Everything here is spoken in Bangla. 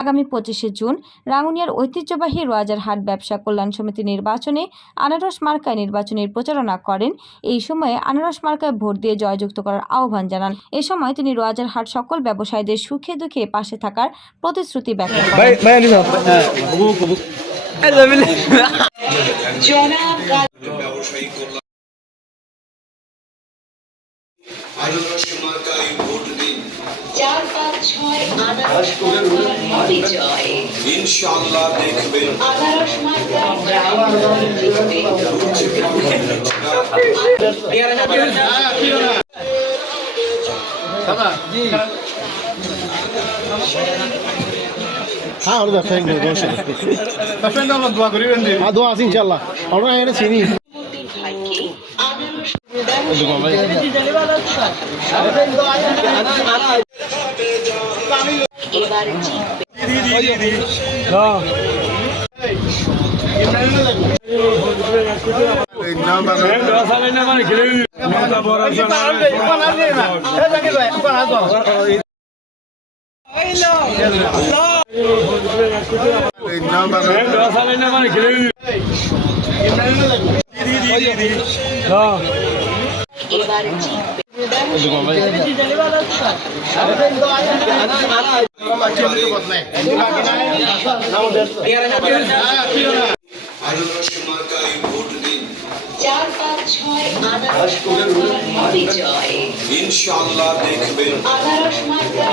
আগামী 25শে জুন রাঙ্গুনিয়ার ঐতিহ্যবাহী রাজারহাট ব্যবসা কল্যাণ সমিতি নির্বাচনে আনারস মার্কায় নির্বাচনী প্রচারণা করেন। এই সময়ে আনারস মার্কায় ভোট দিয়ে জয়যুক্ত করার আহ্বান জানান। এ সময় তিনি রাজারহাট সকল ব্যবসায়ীদের সুখে দুঃখে পাশে থাকার প্রতিশ্রুতি ব্যক্ত ইনশাআল্লাহ দেখবেন আনারস हाँ और दफा इंगे दोस्त दफा इंगे हम दुआ करेंगे हाँ दुआ आसिन इंशाल्लाह और ना ये चीनी ইনশাআল্লাহ দেখবেন আনারস মার্কা